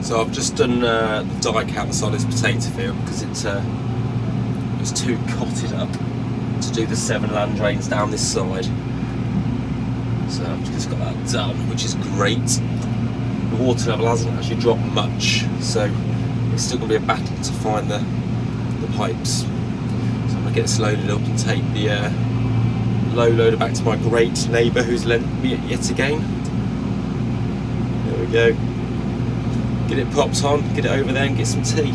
So I've just done the dike out the side of this potato field because it was too cotted up to do the 7 land drains down this side. So I've just got that done, which is great. The water level hasn't actually dropped much, so it's still going to be a battle to find the pipes. So I'm going to get this loaded up and take the low loader back to my great neighbour who's lent me it yet again. There we go. Get it popped on, get it over there and get some tea.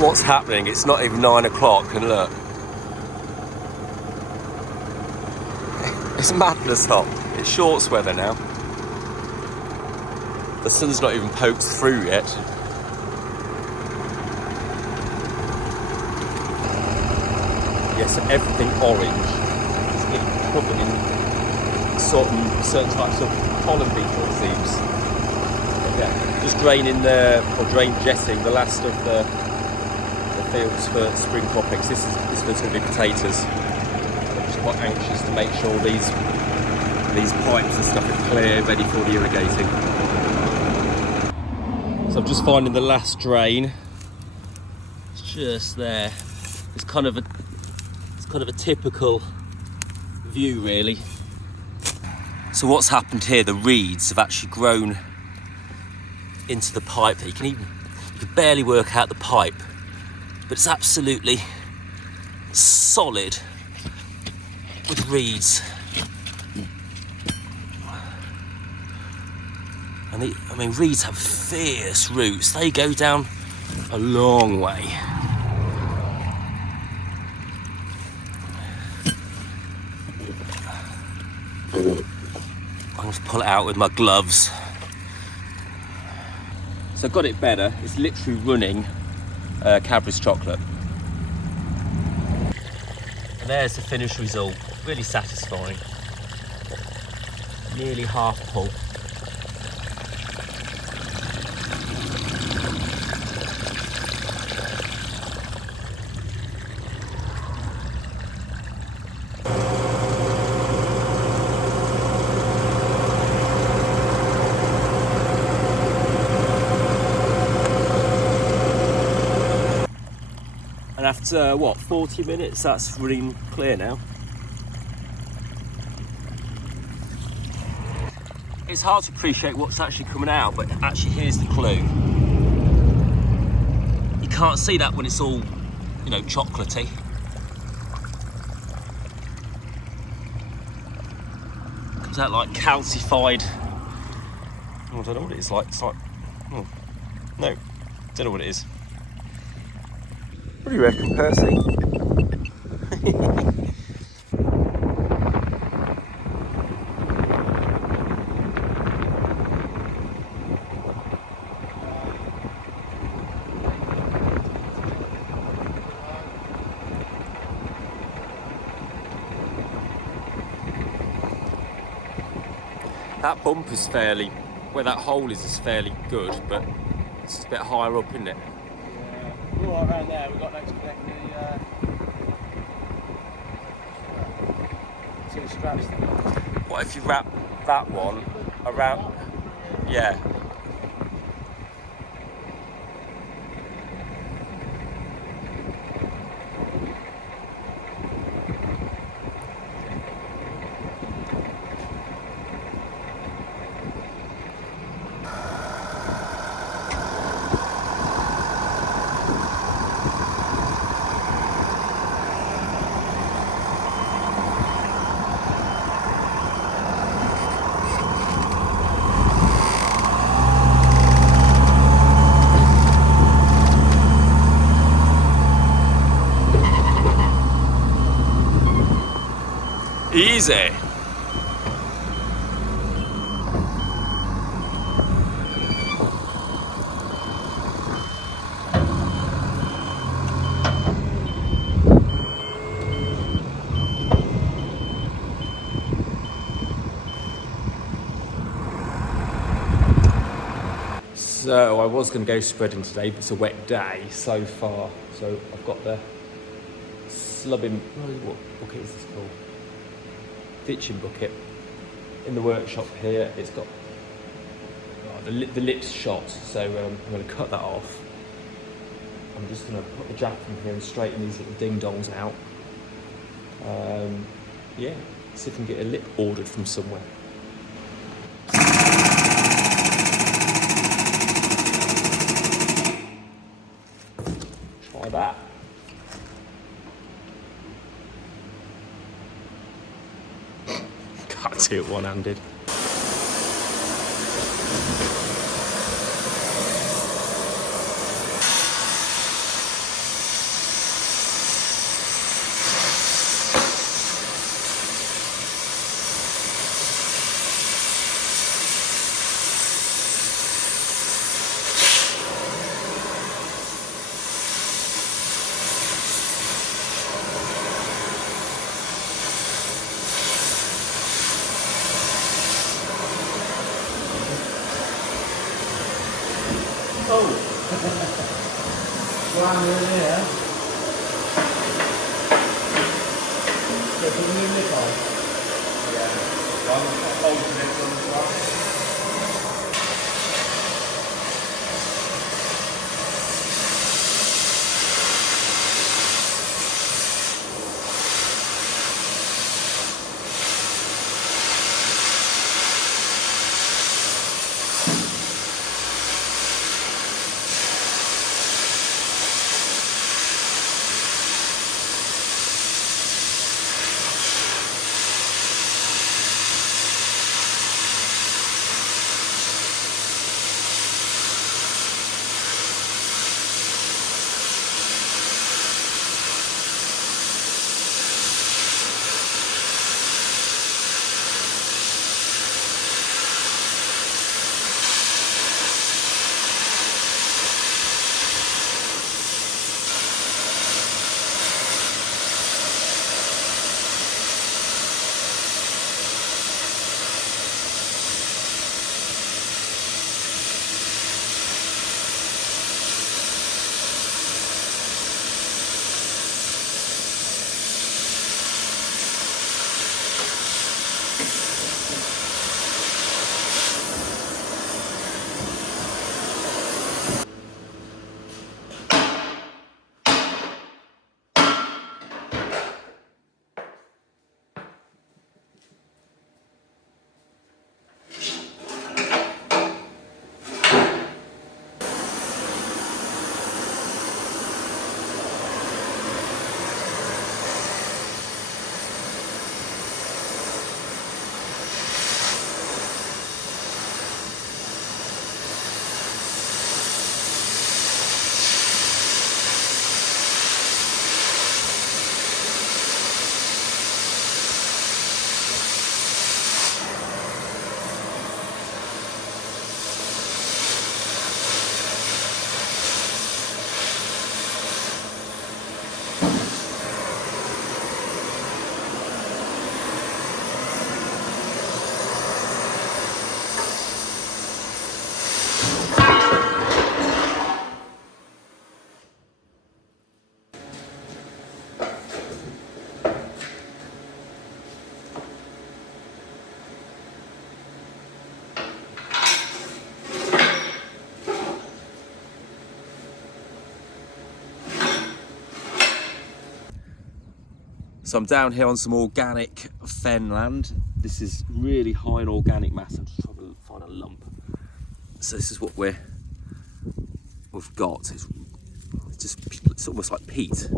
What's happening? It's not even 9 o'clock and look. It's madness hot. It's shorts weather now. The sun's not even poked through yet. Yes, yeah, so everything orange is getting covered in certain types of pollen beetle, it seems. Yeah, just jetting the last of the fields for spring croppings. This one's going to be potatoes. I'm just quite anxious to make sure these pipes and stuff are clear, ready for the irrigating. So I'm just finding the last drain. It's just there. It's kind of a typical view, really. So what's happened here? The reeds have actually grown into the pipe. You can barely work out the pipe. But it's absolutely solid with reeds. And reeds have fierce roots. They go down a long way. I'm going to pull it out with my gloves. So I've got it better. It's literally running Cadbury's chocolate. And there's the finished result. Really satisfying. Nearly half full. And after, 40 minutes, that's running clear now. it's hard to appreciate what's actually coming out, but actually here's the clue. You can't see that when it's all, you know, chocolatey. Comes out like calcified. Oh, I don't know what it is like. It's like, oh, no, don't know what it is. What do you reckon, Percy? That bump is fairly, where that hole is fairly good, but it's a bit higher up, isn't it? Yeah, all right around there, we've got next to connect the straps. What if you wrap that one around? Yeah. Easy. So I was going to go spreading today, but it's a wet day so far. So I've got the slubbing, what bucket is this called? Ditching bucket in the workshop here. It's got the lips shot, so I'm going to cut that off. I'm just going to put the jack in here and straighten these little ding dongs out. Yeah, see if I can get a lip ordered from somewhere. Try that. Can't do it one-handed. Oh! Wow, in here. So put a new lip on. Yeah. I'll hold the lip on as well. So I'm down here on some organic fen land. This is really high in organic matter. I'm just trying to find a lump. So this is what we've got. It's almost like peat.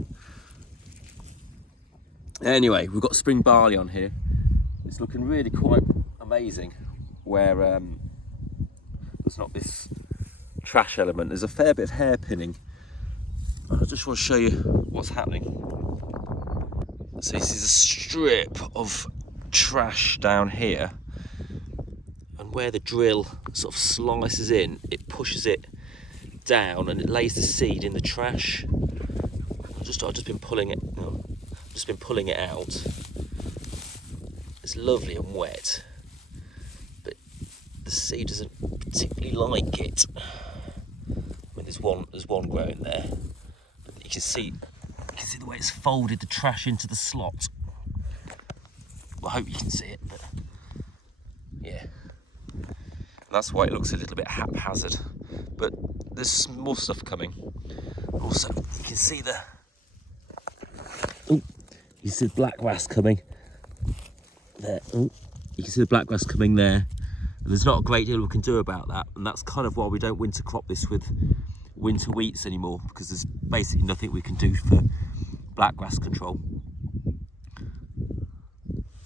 Anyway, we've got spring barley on here. It's looking really quite amazing. Where there's not this trash element. There's a fair bit of hairpinning. I just want to show you what's happening. So this is a strip of trash down here, and where the drill sort of slices in, it pushes it down and it lays the seed in the trash. I've just been pulling it out. It's lovely and wet, but the seed doesn't particularly like it. I mean, there's one growing there, but you can see the way it's folded the trash into the slot. Well, I hope you can see it, but yeah. And that's why it looks a little bit haphazard. But there's more stuff coming. Also, you can see the black grass coming there. You can see the black grass coming there. And there's not a great deal we can do about that. And that's kind of why we don't winter crop this with winter wheats anymore, because there's basically nothing we can do for black grass control.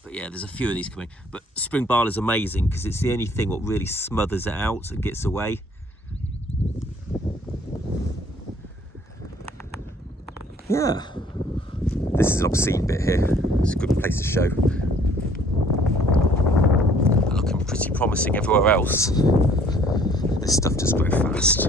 But yeah, there's a few of these coming. But spring barley is amazing because it's the only thing what really smothers it out and gets away. Yeah, this is an obscene bit here. It's a good place to show. But looking pretty promising everywhere else. This stuff does grow fast.